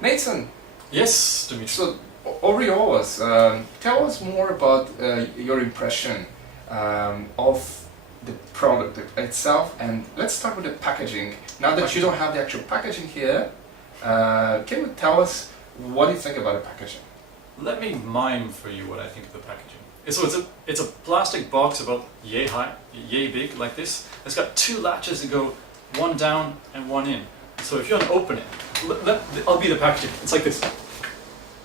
Nathan. Yes, Dimitri. So, Orioles, tell us more about your impression of the product itself, and let's start with the packaging. Now that you don't have the actual packaging here, can you tell us what you think about the packaging? Let me mime for you what I think of the packaging. So it's a plastic box about yay high, yay big, like this. It's got two latches that go one down and one in. So if you want to open it, I'll be the packaging. It's like this.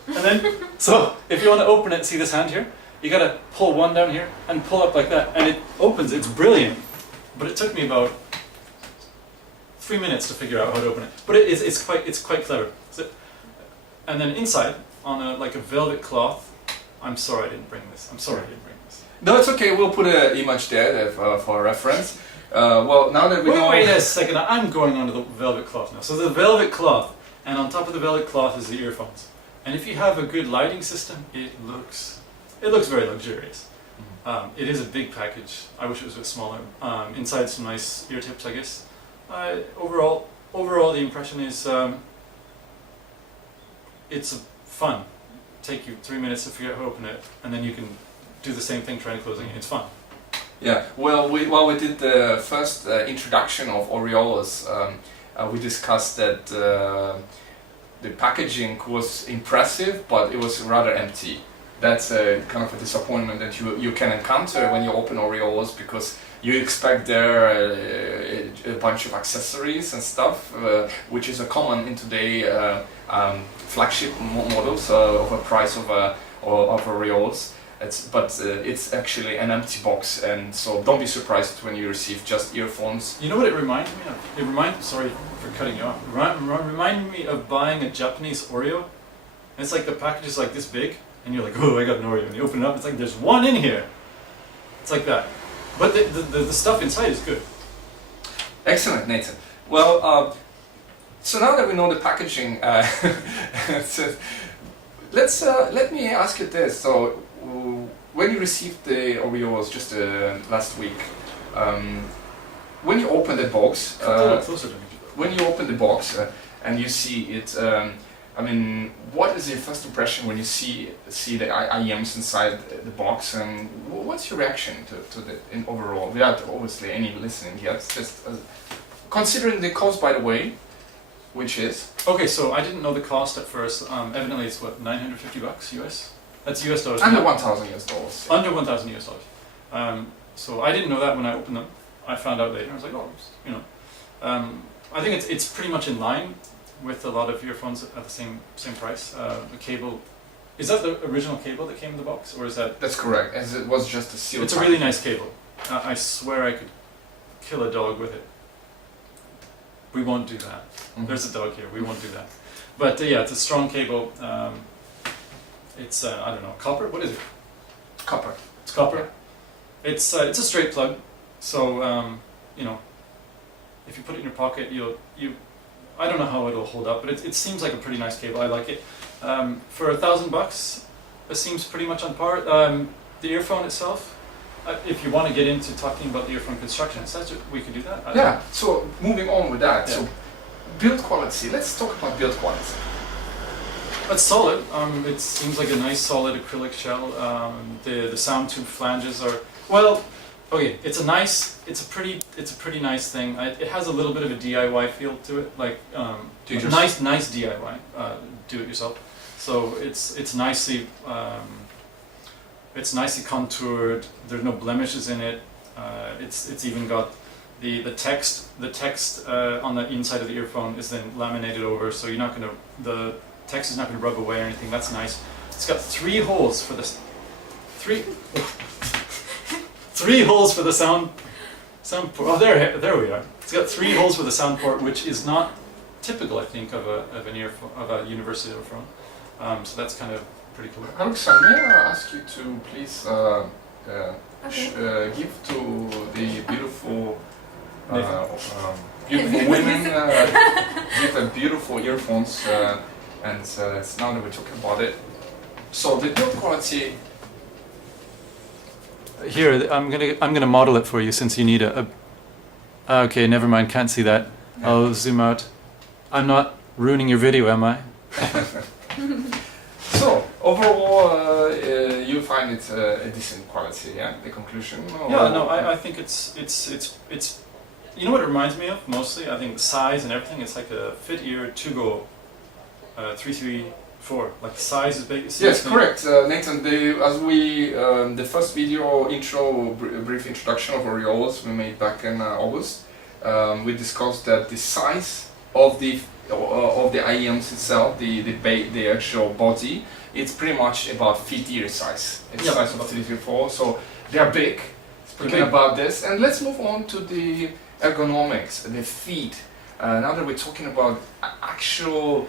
And then, so if you want to open it, see this hand here? You gotta pull one down here and pull up like that, and it opens. It's brilliant. But it took me about 3 minutes to figure out how to open it. But it's quite clever. So, and then inside, on like a velvet cloth. I'm sorry I didn't bring this. No, it's okay. We'll put an image there for reference. Well, now that we know... Wait a second. I'm going onto the velvet cloth now. So the velvet cloth, and on top of the velvet cloth is the earphones. And if you have a good lighting system, it looks very luxurious. It is a big package. I wish it was a bit smaller. Inside some nice ear tips, I guess. Overall, the impression is it's fun. Take you 3 minutes to figure out how to open it, and then you can do the same thing trying to closing it. It's fun. Yeah, well, while we did the first introduction of Orioles, we discussed that the packaging was impressive, but it was rather empty. That's kind of a disappointment that you can encounter when you open Orioles, because you expect there a bunch of accessories and stuff, which is a common in today flagship models of a price of Orioles. It's actually an empty box, and so don't be surprised when you receive just earphones. You know what it reminds me of? Sorry for cutting you off. It reminded me of buying a Japanese Oreo. And it's like the package is like this big, and you're like, oh, I got an Oreo. And you open it up, it's like, there's one in here. It's like that. But the stuff inside is good. Excellent, Nathan. Well, so now that we know the packaging, so let me ask you this. So, when you received the Oreos just last week, when you open the box, when you open the box and you see it, I mean, what is your first impression when you see the IEMs inside the box, and what's your reaction to the overall, without obviously any listening yet? Just considering the cost, by the way, which is okay. So I didn't know the cost at first. Evidently, it's what, $950 US. That's US dollars. Under 1,000 US dollars. Under 1,000 US dollars. So I didn't know that when I opened them. I found out later. I was like, oh, you know. I think it's pretty much in line with a lot of earphones at the same price. The cable, is that the original cable that came in the box, or is that? That's correct. As it was just a sealed. It's a really nice cable. I swear I could kill a dog with it. We won't do that. There's a dog here. We won't do that. But yeah, it's a strong cable. It's I don't know, copper. What is it? Copper. It's copper. It's a straight plug. So you know, if you put it in your pocket, you. I don't know how it'll hold up, but it seems like a pretty nice cable. I like it. For $1,000, it seems pretty much on par. The earphone itself, if you want to get into talking about the earphone construction, we could do that. Yeah, so moving on with that. Yeah. So build quality, let's talk about build quality. It's solid. It seems like a nice solid acrylic shell. The sound tube flanges are, well, okay, it's a pretty nice thing. It has a little bit of a DIY feel to it, like nice DIY, do it yourself. So it's nicely contoured. There's no blemishes in it. It's even got the text on the inside of the earphone is then laminated over, so the text is not going to rub away or anything. That's nice. It's got three holes for the sound port. Oh, there we are. It's got 3 holes for the sound port, which is not typical, I think, of a university earphone. So that's kind of pretty cool. Alexa, may I ask you to please give to the beautiful women give a beautiful earphones, and now that we're talking about it. So the build quality. Here, I'm gonna model it for you, since you need a okay, never mind, can't see that. I'll zoom out. I'm not ruining your video, am I? So overall, you find it a decent quality, yeah? The conclusion? Or Yeah, no, I think it's you know what it reminds me of mostly? I think the size and everything, it's like a fit ear 2Go 334. Like the size is big. Yes, correct, Nathan. The first video intro, brief introduction of Orioles we made back in August. We discussed that the size of the IEMs itself, the actual body, it's pretty much about fit ear size. It's Yep. size of 334, so they are big. Speaking about this, and let's move on to the ergonomics, the feet. Now that we're talking about actual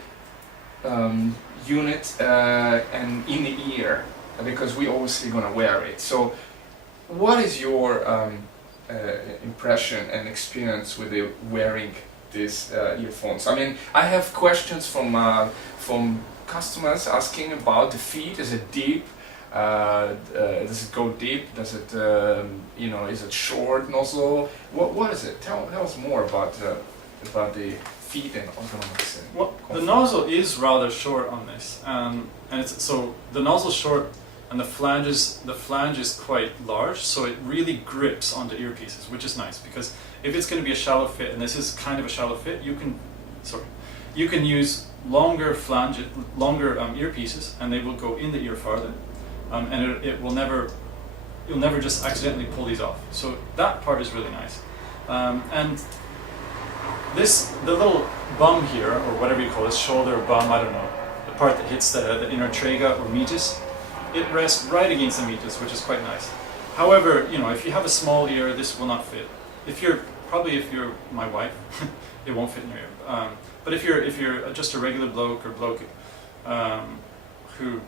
unit and in the ear, because we're obviously gonna wear it. So, what is your impression and experience with the wearing these earphones? I mean, I have questions from customers asking about the feet. Is it deep? Does it go deep? Does it, is it short nozzle? What is it? Tell us more about the feet and ergonomics. Well, the nozzle is rather short on this, and it's so the nozzle's short, and the flange is quite large, so it really grips onto earpieces, which is nice because if it's going to be a shallow fit, and this is kind of a shallow fit, you can use longer earpieces, and they will go in the ear farther, and you'll never just accidentally pull these off. So that part is really nice, and the little bum here, or whatever you call it, shoulder, bum, I don't know, the part that hits the inner trachea or meatus, it rests right against the meatus, which is quite nice. However, if you have a small ear, this will not fit. If you're my wife, it won't fit in your ear. But if you're just a regular bloke who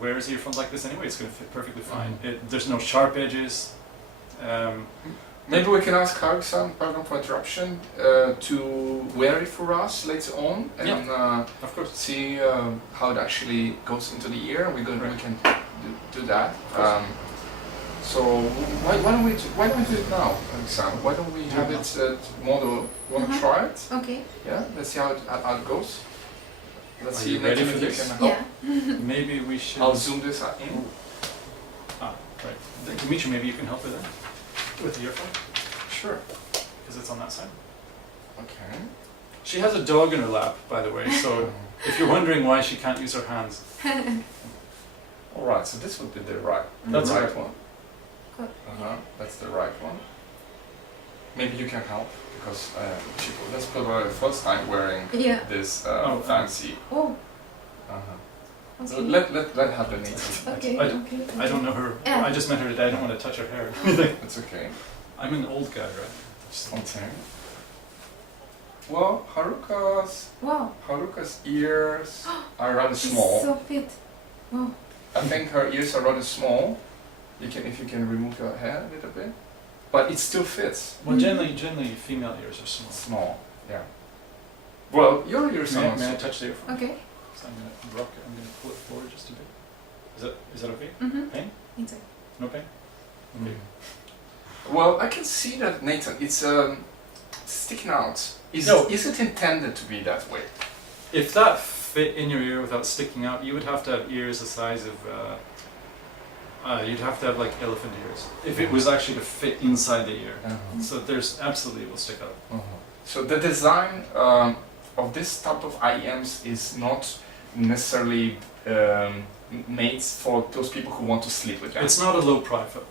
wears earphones like this anyway, it's going to fit perfectly fine. There's no sharp edges. Maybe we can ask Harg-san, pardon for interruption, to wear it for us later on, and of course, see how it actually goes into the ear. We can do that. So why don't we do it now, Harg-san? Why don't we have it model? Want to try it? Okay. Yeah. Let's see how it goes. Let's Are see. you ready for if you this? can help. Yeah. maybe we should. I'll zoom this in. Right. Dimitri, maybe you can help with that. With the earphone? Sure. Because it's on that side. Okay. She has a dog in her lap, by the way, so if you're wondering why she can't use her hands. Alright, so this would be the right That's right right. one. Good. That's the right one. Maybe you can help, because that's probably the first time wearing this fancy. Oh. So Okay. let her have the need. Okay. I don't know her. Yeah. I just met her today. I don't want to touch her hair. It's okay. I'm an old guy, right? Okay. Well, Haruka's ears are rather small. It's so fit. Wow. I think her ears are rather small. If you can remove your hair a little bit, but it still fits. Well, generally, female ears are small. Small, yeah. Well, your ears are not May I so. touch the earphone? Okay. So I'm gonna rock it. I'm gonna pull it forward just a bit. Is that okay? Mm-hmm. Pain? Inside. No pain? Okay. Well, I can see that, Nathan. It's sticking out. Is it intended to be that way? If that fit in your ear without sticking out, you would have to have ears the size of. You'd have to have like elephant ears if it was actually to fit inside the ear. So there's absolutely it will stick out. So the design of this type of IEMs is not necessarily made for those people who want to sleep with them. It's not a low profile.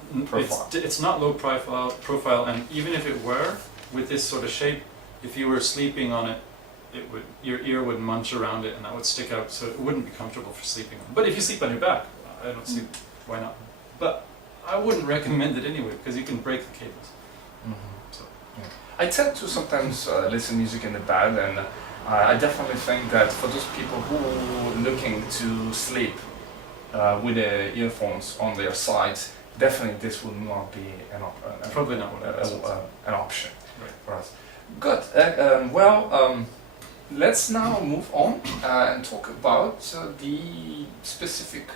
It's not low profile, and even if it were with this sort of shape, if you were sleeping on it, your ear would munch around it, and that would stick out. So it wouldn't be comfortable for sleeping on. But if you sleep on your back, I don't see why not. But I wouldn't recommend it anyway because you can break the cables. So. I tend to sometimes listen music in the bed, and I definitely think that for those people who are looking to sleep with the earphones on their sides, definitely this would not be probably not an option for us. Good. Let's now move on and talk about the specifics,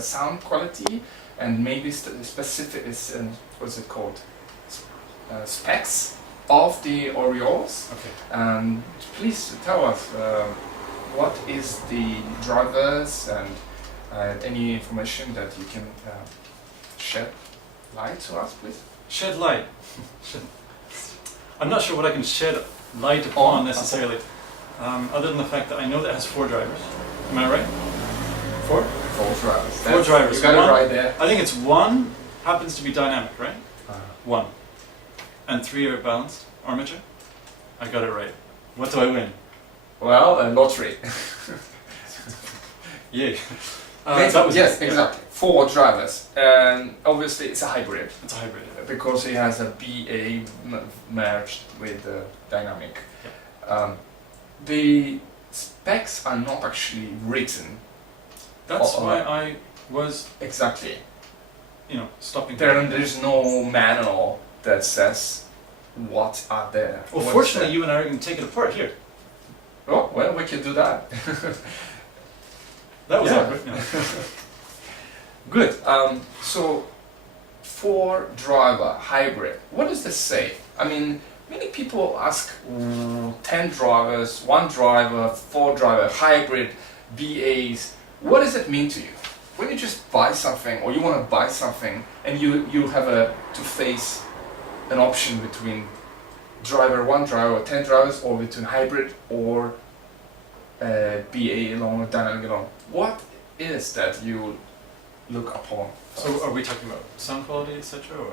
sound quality, and maybe specific what's it called? Specs of the Orioles. Okay. And please tell us what is the drivers and any information that you can shed light to us, please? Shed light. I'm not sure what I can shed light upon necessarily, other than the fact that I know that it has 4 drivers. Am I right? 4? 4 drivers. 4 drivers. You got One, it right there. I think it's 1 happens to be dynamic, right? 1. And 3 are balanced armature. I got it right. What do I win? Well, a lottery. Yay. Yes, yeah. exactly. 4 drivers, and obviously it's a hybrid. It's a hybrid. Because it has a BA merged with the dynamic. The specs are not actually written. That's why I was exactly. Stopping. There's no manual that says what are there. Well, fortunately, you and I are going to take it apart here. Oh, well, we can do that. That was Yeah. awkward. No. Good. So, 4 driver hybrid. What does this say? I mean, many people ask 10 drivers, 1 driver, 4 driver, hybrid, BAs. What does it mean to you? When you just buy something, or you want to buy something, and you have to face an option between 1 driver, or 10 drivers, or between hybrid or BA alone or dynamic alone. What is that you look upon? So, are we talking about sound quality, etc., or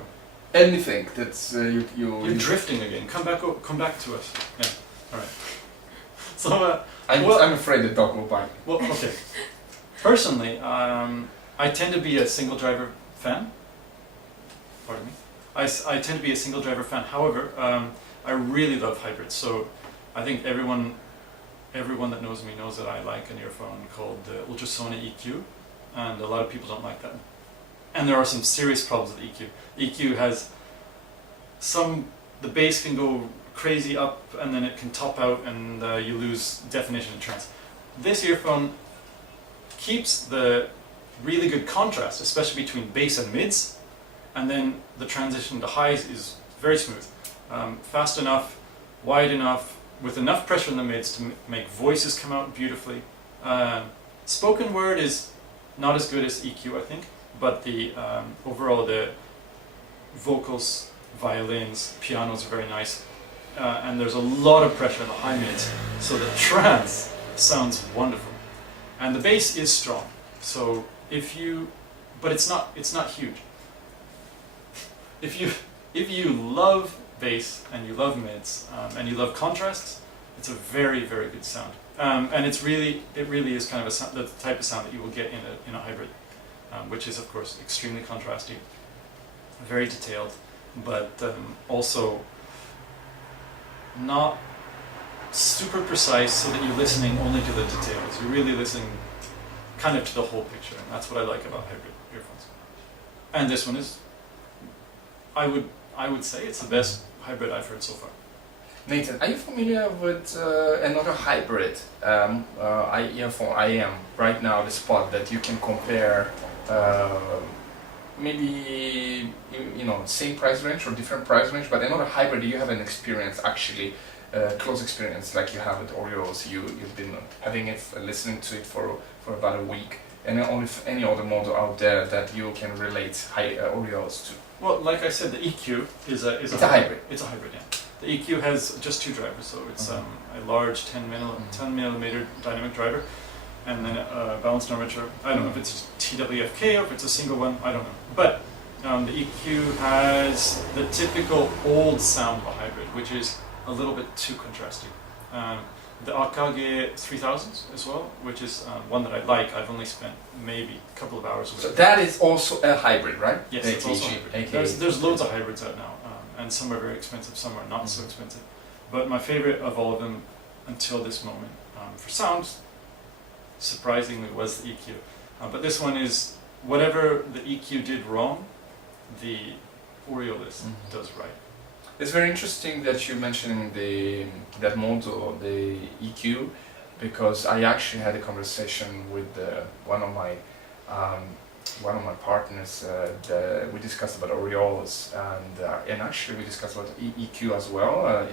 Anything that's you're drifting again? Come back to us. Yeah. All right. So, I'm afraid the dog will bite me. well, okay. Personally, I tend to be a single driver fan. Pardon me. I tend to be a single driver fan. However, I really love hybrids. So, I think everyone that knows me knows that I like an earphone called the Ultrasonic EQ, and a lot of people don't like that. And there are some serious problems with EQ. EQ has the bass can go crazy up, and then it can top out, and you lose definition and trance. This earphone keeps the really good contrast, especially between bass and mids, and then the transition to highs is very smooth. Fast enough, wide enough, with enough pressure in the mids to make voices come out beautifully. Spoken word is not as good as EQ, I think, but the overall the vocals, violins, pianos are very nice, and there's a lot of pressure in the high mids, so the trance sounds wonderful, and the bass is strong. So but it's not huge. If you love bass and you love mids and you love contrasts, it's a very, very good sound. And it really is kind of the type of sound that you will get in a hybrid, which is of course extremely contrasty, very detailed, but also not super precise, so that you're listening only to the details. You're really listening kind of to the whole picture, and that's what I like about hybrid earphones. And this one is, I would say it's the best hybrid I've heard so far. Nathan, are you familiar with another hybrid earphone IEM right now, the spot that you can compare maybe same price range or different price range, but another hybrid you have an experience, actually close experience, like you have with Oreos. You've been having it, listening to it for about a week, and only any other model out there that you can relate Oreos to. Well, like I said, the EQ is a hybrid. It's a hybrid, yeah. The EQ has just 2 drivers, so it's a large 10 millimeter dynamic driver, and then a balanced armature. I don't know if it's TWFK or if it's a single one, I don't know. But the EQ has the typical old sound of a hybrid, which is a little bit too contrasty. The Akage 3000s as well, which is one that I like. I've only spent maybe a couple of hours with it. So that is also a hybrid, right? Yes, it's also a hybrid. There's loads of hybrids out now, and some are very expensive, some are not so expensive. But my favorite of all of them until this moment, for sound, surprisingly, was the EQ. But this one is, whatever the EQ did wrong, the Oriolis does right. It's very interesting that you mentioned that model, the EQ, because I actually had a conversation with one of my partners. We discussed about Orioles, and actually we discussed about EQ as well.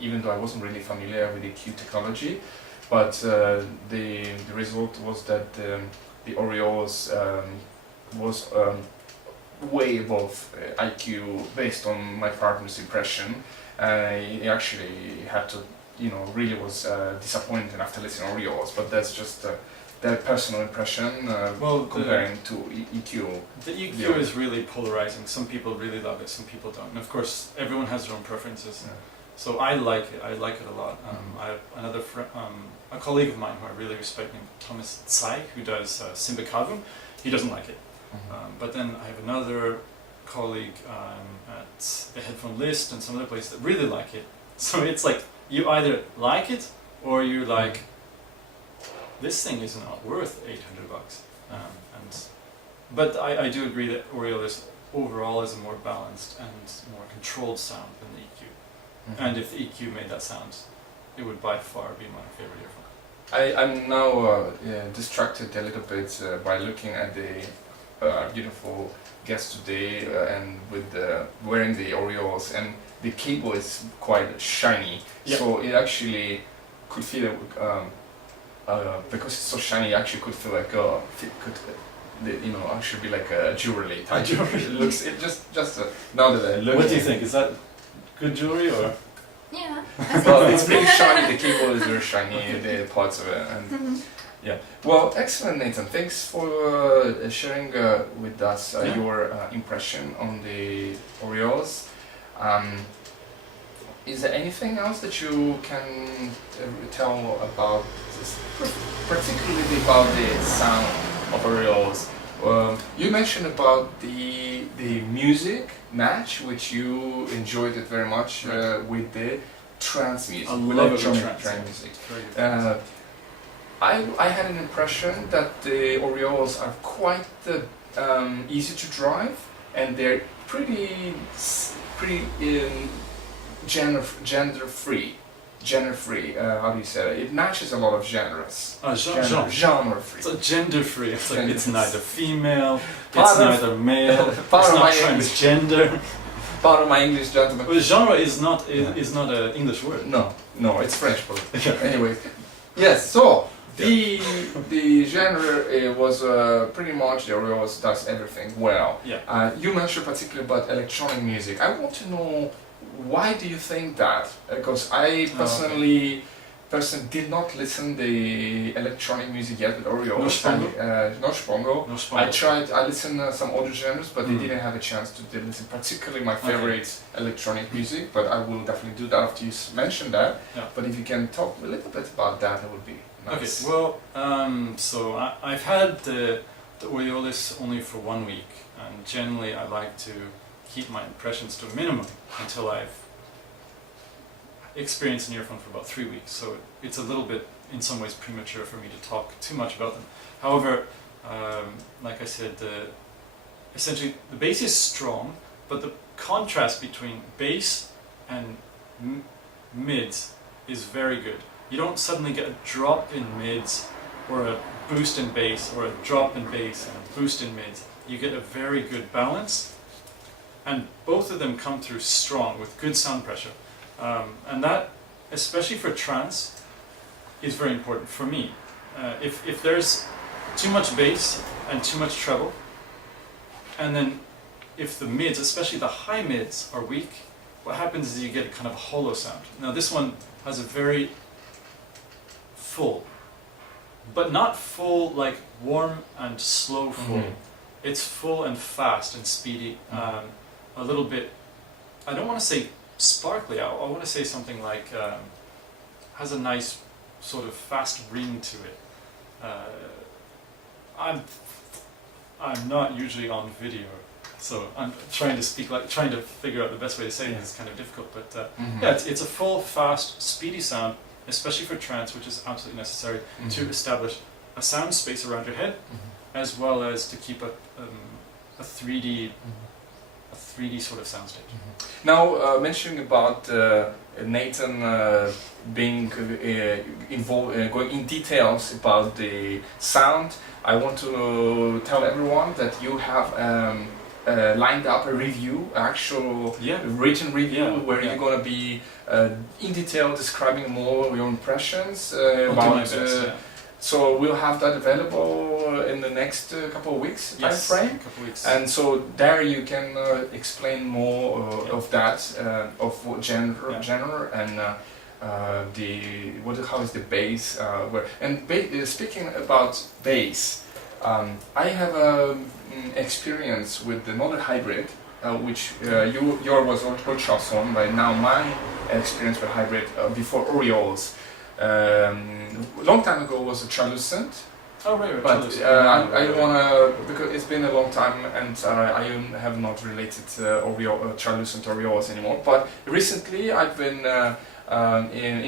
Even though I wasn't really familiar with EQ technology, but the result was that the Orioles was way above IQ based on my partner's impression. He actually had to, you know, really was disappointed after listening to Orioles, but that's just their personal impression comparing to EQ. The EQ is really polarizing. Some people really love it, some people don't. And of course, everyone has their own preferences. Yeah. So I like it. I like it a lot. I have another a colleague of mine who I really respect, named Thomas Tsai, who does Simbicavum. He doesn't like it. But then I have another colleague at the Headphone List and some other place that really like it. So it's like you either like it or you're like, this thing is not worth $800. But I do agree that Orioles overall is a more balanced and more controlled sound than the EQ. And if the EQ made that sound, it would by far be my favorite earphone. I'm now distracted a little bit by looking at the beautiful guest today and with wearing the Orioles, and the cable is quite shiny. Yep. So it actually could feel because it's so shiny, it actually could feel like actually be like a jewelry type. It looks now that I look. What do you think? Is that good jewelry or? Yeah. Well, it's really shiny. The cable is very shiny. The parts of it, and yeah. Well, excellent, Nathan. Thanks for sharing with us your impression on the Orioles. Is there anything else that you can tell about this, particularly about the sound of Orioles? You mentioned about the music match, which you enjoyed it very much with the trance music, with electronic trance music. I had an impression that the Orioles are quite easy to drive, and they're pretty gender free. How do you say it? It matches a lot of genres. Genre free. So gender free. It's like it's neither female, Part it's of- neither male, it's part of not my transgender. Part of my English, gentlemen. Well, genre is not an English word. No, it's French. But anyway, yes. So the genre was pretty much the Orioles does everything well. Yeah. You mentioned particularly about electronic music. I want to know, why do you think that? Because I personally did not listen the electronic music yet with Orioles. No Spongo? No Spongo. No Spongo. I listened some other genres, but they didn't have a chance to listen. Particularly my favorite electronic music, but I will definitely do that after you mention that. Yeah. But if you can talk a little bit about that, that would be nice. Okay. Well, so I've had the Orioles only for 1 week, and generally I like to keep my impressions to a minimum until I've experienced an earphone for about 3 weeks. So it's a little bit, in some ways, premature for me to talk too much about them. However, like I said, essentially the bass is strong, but the contrast between bass and mids is very good. You don't suddenly get a drop in mids or a boost in bass or a drop in bass and a boost in mids. You get a very good balance, and both of them come through strong with good sound pressure. And that, especially for trance, is very important for me. If there's too much bass and too much treble, and then if the mids, especially the high mids, are weak, what happens is you get a kind of a hollow sound. Now this one has a very full, but not full like warm and slow full. It's full and fast and speedy, a little bit, I don't want to say sparkly, I want to say something like, has a nice sort of fast ring to it. I'm not usually on video, so I'm trying to figure out the best way to say it. It's kind of difficult, but yeah, it's a full, fast, speedy sound, especially for trance, which is absolutely necessary to establish a sound space around your head, as well as to keep a 3D sort of soundstage. Now, mentioning about Nathan being involved, going in details about the sound, I want to tell everyone that you have lined up a review, actual Yeah. written review, Yeah, where yeah. you're gonna be in detail describing more your impressions I'll do my about. best, yeah. So we'll have that available in the next couple of weeks time Yes, frame. a couple weeks. And so there you can explain more Yeah. of that, of what genre, Yeah. genre and how is the bass speaking about bass, I have experience with another hybrid, which your was ultrasound, but now my experience with hybrid before Orioles. Long time ago was a translucent. Oh, right, But translucent. I don't wanna, because it's been a long time and I have not related translucent Orioles anymore. But recently I've been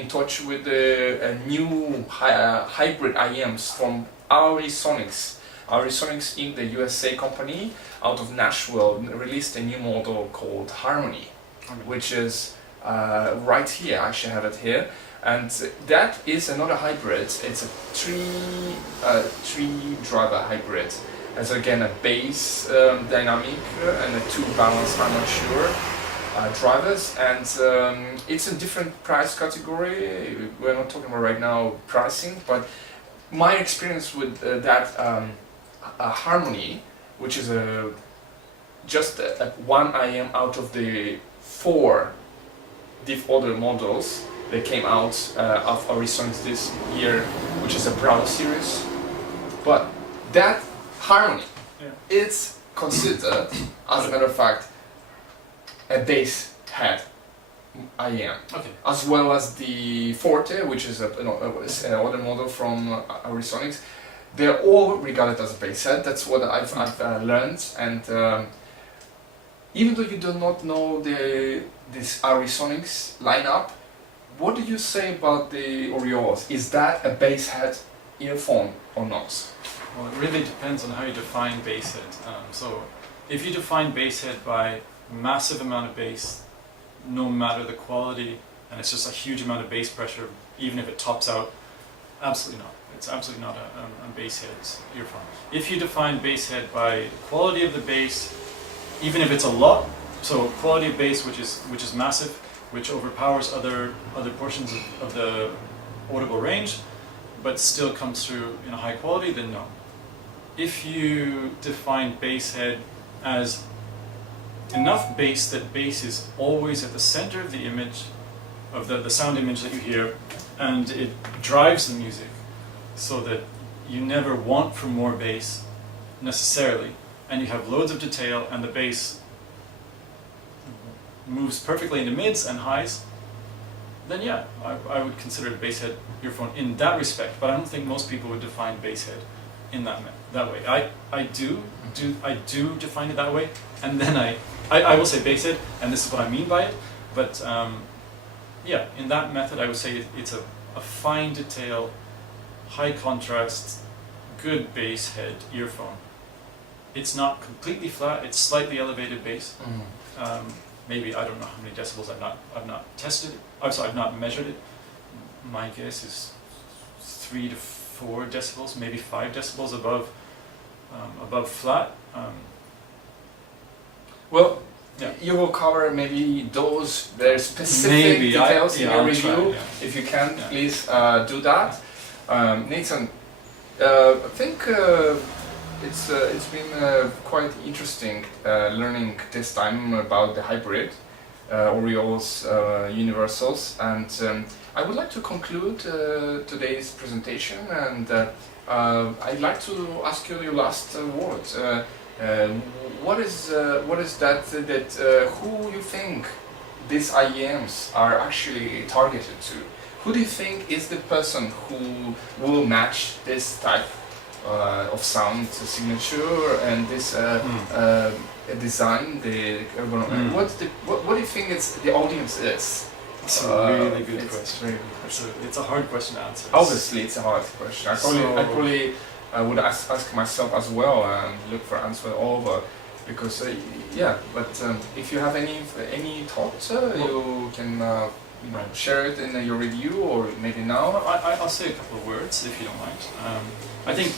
in touch with a new hybrid IEMs from Aurisonics. Aurisonics in the USA company out of Nashville released a new model called Harmony, which is right here. I actually have it here. And that is another hybrid. It's a three driver hybrid. As again a bass dynamic and a two balance armature drivers, and it's a different price category. We're not talking about right now pricing, but my experience with that Harmony, which is just a one IEM out of the 4 other models that came out of Aurisonics this year, which is a Bravo series. But that Harmony, it's considered, as a matter of fact, a bass head IEM, Okay. as well as the Forte, which is another model from Aurisonics. They're all regarded as a bass head. That's what I've learned. And even though you do not know this Aurisonics lineup, what do you say about the Orioles? Is that a bass head earphone or not? Well, it really depends on how you define bass head. So, if you define bass head by massive amount of bass, no matter the quality, and it's just a huge amount of bass pressure, even if it tops out, absolutely not. It's absolutely not a bass head earphone. If you define bass head by quality of the bass, even if it's a lot, so quality of bass which is massive, which overpowers other portions of the audible range, but still comes through in a high quality, then no. If you define bass head as enough bass that bass is always at the center of the image, of the sound image that you hear, and it drives the music, so that you never want for more bass necessarily, and you have loads of detail and the bass moves perfectly into mids and highs, then yeah, I would consider it a bass head earphone in that respect. But I don't think most people would define bass head in that way. I do define it that way, and then I will say bass head, and this is what I mean by it. But yeah, in that method, I would say it's a fine detail, high contrast, good bass head earphone. It's not completely flat; it's slightly elevated bass. Maybe, I don't know how many decibels. I've not tested it. I'm sorry, I've not measured it. My guess is 3 to 4 decibels, maybe 5 decibels above flat. Well, Yeah. you will cover maybe those very specific details in your I'll review. try, yeah. If you can, Yeah. please do that. Nathan, I think it's been quite interesting learning this time about the hybrid Orioles universals, and I would like to conclude today's presentation, and I'd like to ask you your last words. What is that who you think these IEMs are actually targeted to? Who do you think is the person who will match this type of sound signature and this design? The ergonomics. What do you think the audience is? It's a really good it's question. Really good question. It's a hard question to answer. Obviously, it's a hard question. I probably would ask myself as well and look for answer all over, because yeah. But if you have any thoughts, you can share it in your review, or maybe now. I'll say a couple of words if you don't mind. I think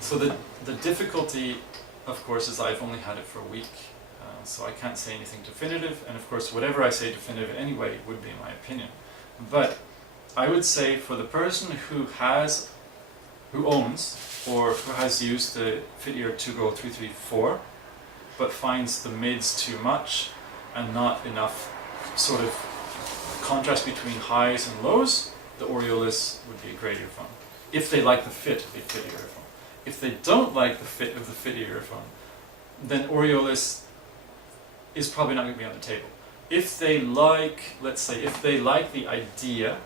so. The difficulty, of course, is I've only had it for a week, so I can't say anything definitive, and of course whatever I say definitive anyway would be my opinion. But I would say for the person who owns or who has used the Fit-Ear 2Go 334 but finds the mids too much and not enough sort of contrast between highs and lows, the Aureolus would be a great earphone. If they like the fit of the Fit-Ear earphone. If they don't like the fit of the Fit-Ear earphone, then Aureolus is probably not going to be on the table. If they like, let's say, if they like the idea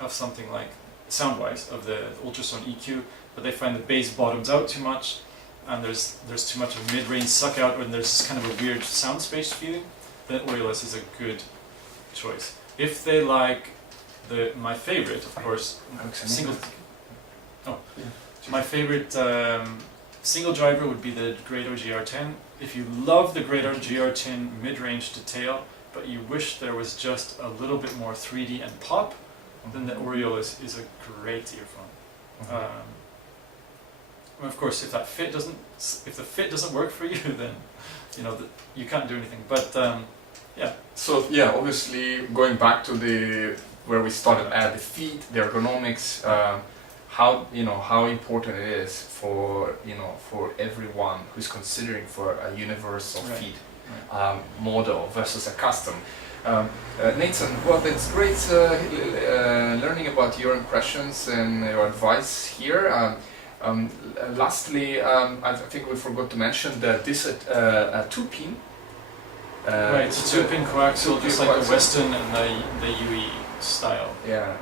of something like, sound-wise, of the ultrasonic EQ, but they find the bass bottoms out too much, and there's too much of mid-range suck out, and there's kind of a weird sound space feeling, then Aureolus is a good choice. If they like my favorite, of course, my favorite single driver would be the Grado GR10. If you love the Grado GR10 mid-range detail, but you wish there was just a little bit more 3D and pop, then the Aureolus is a great earphone. Of course, if the fit doesn't work for you, then you can't do anything. But yeah. So yeah, obviously going back to where we started at the feet, the ergonomics, how important it is for everyone who's considering for a universal feet model versus a custom. Nathan, well, that's great learning about your impressions and your advice here. Lastly, I think we forgot to mention that this a 2-pin. Right, it's a 2-pin coaxial, just like the Western and the UE style. Yeah.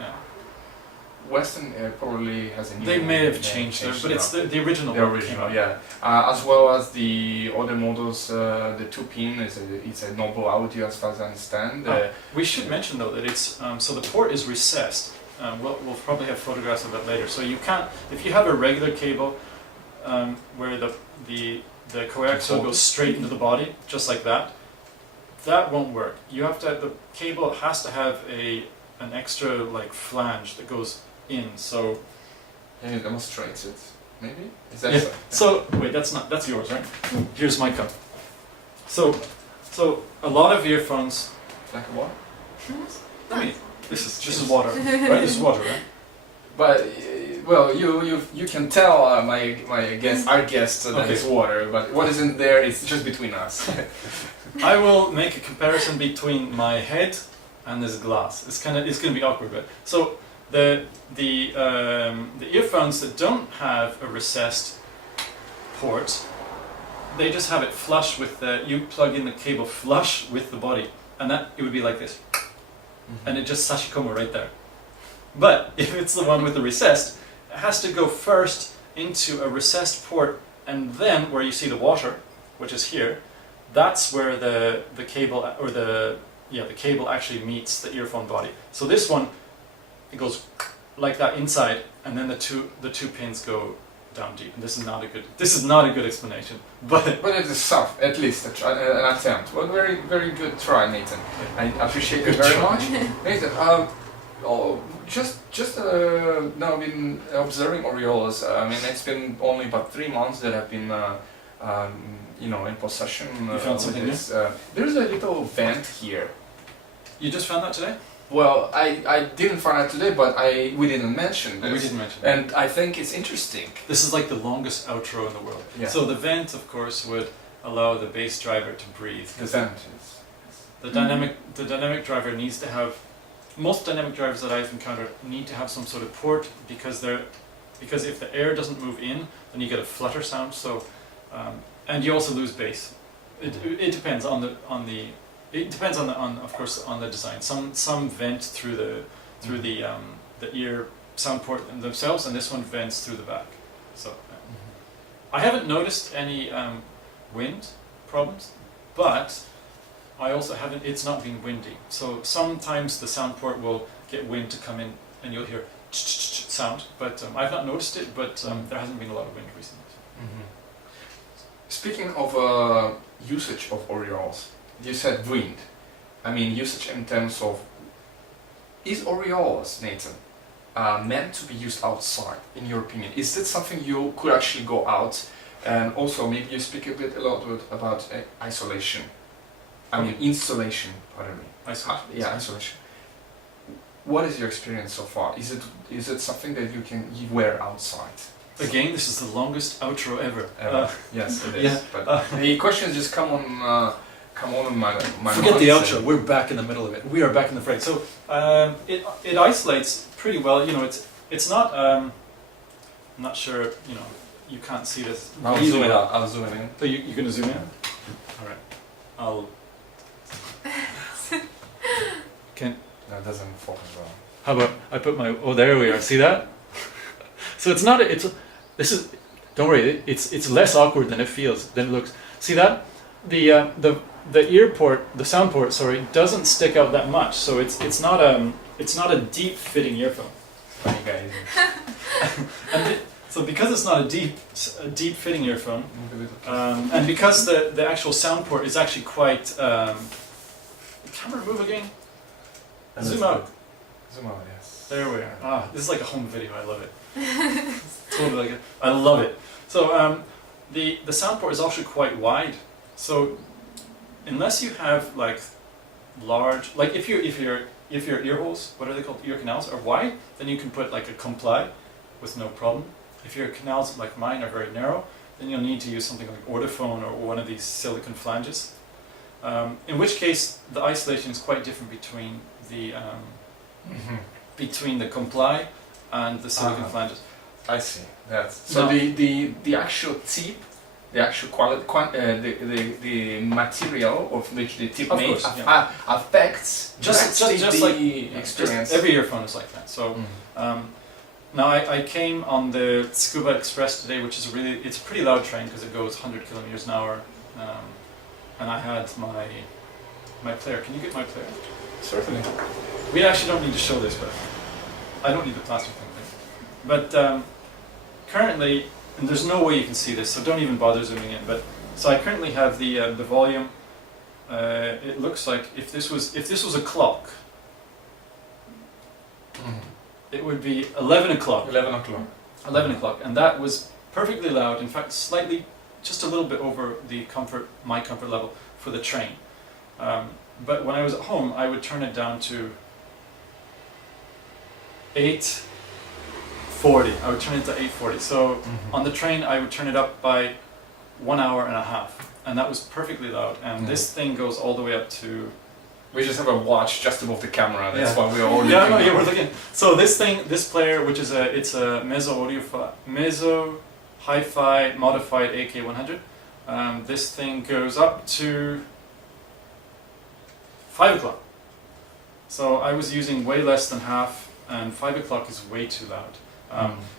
Western probably has a new. They may have changed it, but it's the original. The original, yeah. As well as the other models, the 2-pin it's a noble audio as far as I understand. We should mention though that it's so the port is recessed. We'll probably have photographs of it later. So you can't, if you have a regular cable where the coaxial goes straight into the body, just like that, that won't work. You have to have, the cable has to have an extra like flange that goes in. So can you demonstrate it? Maybe? Is that so wait, that's yours, right? Here's my cup. So a lot of earphones. Like what? This is water, right? This is water, right? But well, you can tell our guest that it's water, but what isn't there is just between us. I will make a comparison between my head and this glass. It's going to be awkward, but so the earphones that don't have a recessed port, they just have it flush with you plug in the cable flush with the body, and it would be like this. And it just sashikomo right there. But if it's the one with the recessed, it has to go first into a recessed port, and then where you see the water, which is here, that's where the cable or the cable actually meets the earphone body. So this one, it goes like that inside, and then the two pins go down deep. And this is not a good explanation, but it is soft, at least an attempt. Well, very very good try, Nathan. I appreciate it very much, Nathan. Just now I've been observing Aureolus. I mean, it's been only about 3 months that I've been in possession. You found something new? There's a little vent here. You just found that today? Well, I didn't find it today, but we didn't mention this. We didn't mention and I think it's interesting. This is like the longest outro in the world. Yeah. So the vent, of course, would allow the bass driver to breathe. The vent is... The dynamic driver needs to have... Most dynamic drivers that I've encountered need to have some sort of port because if the air doesn't move in, then you get a flutter sound. So and you also lose bass. It depends on of course on the design. Some vent through the ear sound port themselves, and this one vents through the back. So I haven't noticed any wind problems, but I also haven't. It's not been windy, so sometimes the sound port will get wind to come in, and you'll hear sound. But I've not noticed it. But there hasn't been a lot of wind recently. Speaking of usage of Aureolus, you said wind. I mean usage in terms of, is Aureolus, Nathan, meant to be used outside, in your opinion? Is that something you could actually go out? And also maybe you speak a lot about isolation. I mean installation, pardon me. Isolation. Yeah, isolation. What is your experience so far? Is it something that you wear outside? Again, this is the longest outro ever. Yes, it is. yeah, But the questions just come on in my forget mind. the outro. We're back in the middle of it. We are back in the fray. So it isolates pretty well. You know, it's not. I'm not sure. You know, you can't see this. I'll zoom in. I'll zoom in. So you're going to zoom in. All right. I'll. Can. No, it doesn't focus well. How about I put my? Oh, there we are. See that? So it's not. This is. Don't worry. It's less awkward than it feels. Than it looks. See that? The ear port, the sound port, sorry, doesn't stick out that much. So it's not a deep fitting earphone. Funny guys. So because it's not a deep fitting earphone, and because the actual sound port is actually quite. Camera move again. Zoom out. Zoom out, yes. There we are. Ah, this is like a home video. I love it. Totally like it. I love it. So the sound port is actually quite wide. So unless you have like large, like if your ear holes, what are they called, ear canals, are wide, then you can put like a comply with no problem. If your canals like mine are very narrow, then you'll need to use something like Ortophone or one of these silicon flanges. In which case, the isolation is quite different between the comply and the silicon flanges. I see. So the actual tip, the actual quality, the material of which the tip made affects just the like experience. Just every earphone is like that. So now I came on the Scuba Express today, which is it's a pretty loud train because it goes 100 kilometers an hour. And I had my player. Can you get my player? Certainly. We actually don't need to show this, but I don't need the plastic thing. But currently, and there's no way you can see this, so don't even bother zooming in. But so I currently have the volume. It looks like if this was a clock, it would be 11 o'clock. 11 o'clock. 11 o'clock, and that was perfectly loud. In fact, slightly. Just a little bit over my comfort level for the train. But when I was at home, I would turn it down to 8:40. I would turn it to 8:40. So on the train, I would turn it up by 1 hour and a half, and that was perfectly loud. And this thing goes all the way up to. We just have a watch just above the camera. That's why we're all looking. Yeah, we're looking. So this player, which is it's a Mezzo Hi-Fi modified AK100. This thing goes up to 5 o'clock. So I was using way less than half, and 5 o'clock is way too loud.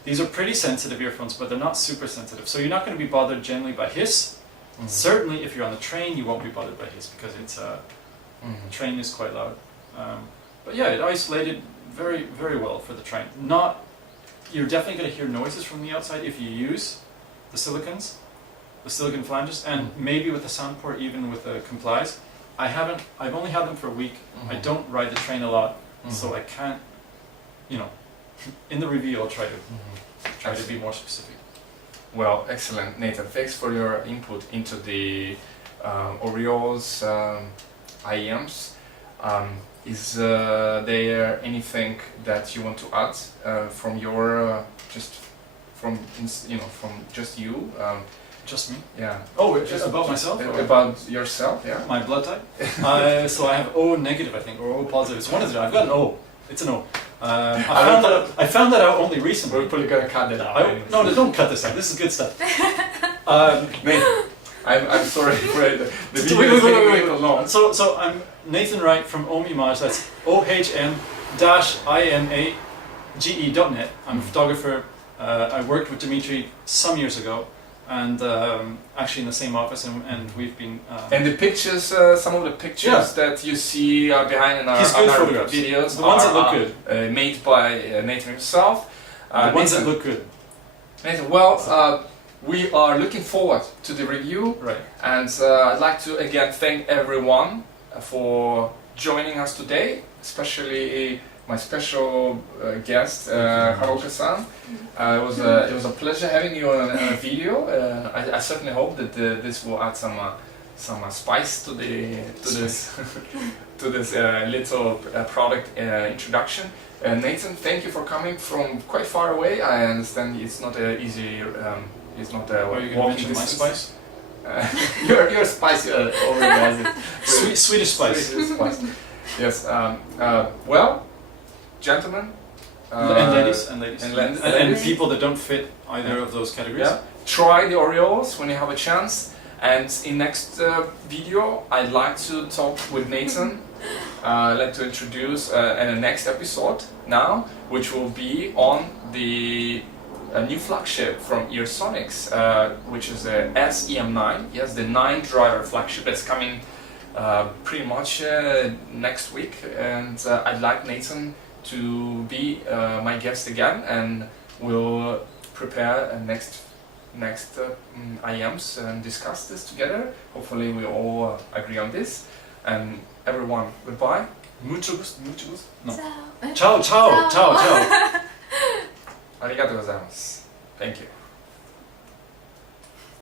These are pretty sensitive earphones, but they're not super sensitive. So you're not going to be bothered generally by hiss. Certainly, if you're on the train, you won't be bothered by hiss because it's train is quite loud. But yeah, it isolated very, very well for the train. You're definitely going to hear noises from the outside if you use the silicon flanges, and maybe with the sound port, even with the complies. I've only had them for a week. I don't ride the train a lot, so I can't, in the review I'll try to be more specific. Well, excellent, Nathan. Thanks for your input into the Orioles IEMs. Is there anything that you want to add from your from just you? Just me? Yeah. Oh, just about myself? About yourself, yeah. My blood type? So I have O negative, I think, or O positive. It's one of them. I've got an O. It's an O. I found that out only recently. We're probably gonna cut it out. No, don't cut this out. This is good stuff. I'm sorry for the video is getting a little long. So I'm Nathan Wright from Ohmimage. That's OHM-IMAGE.net. I'm a photographer. I worked with Dimitri some years ago, and actually in the same office, and we've been. And the pictures, some of the pictures that you see behind in our videos, the ones that look good, made by Nathan himself. The ones that look good. Nathan, well. We are looking forward to the review, and I'd like to again thank everyone for joining us today, especially my special guest, Haruka-san. It was a pleasure having you on a video. I certainly hope that this will add some spice to this to this little product introduction. Nathan, thank you for coming from quite far away. I understand it's not easy. It's not Are you going to walking mention my distance. spice? Your spice already has it. Swedish spice. Swedish spice. Yes. Well, gentlemen. And ladies. And ladies. people that don't fit either of those categories. Yeah. Try the Oreos when you have a chance. And in next video, I'd like to talk with Nathan. I'd like to introduce the next episode now, which will be on the new flagship from Earsonics, which is the SEM9. Yes, the 9-driver flagship that's coming pretty much next week. And I'd like Nathan to be my guest again, and we'll prepare next IEMs and discuss this together. Hopefully we all agree on this. And everyone, goodbye. Mucho gusto. No. Ciao. Ciao. Arigatou gozaimasu. Thank you.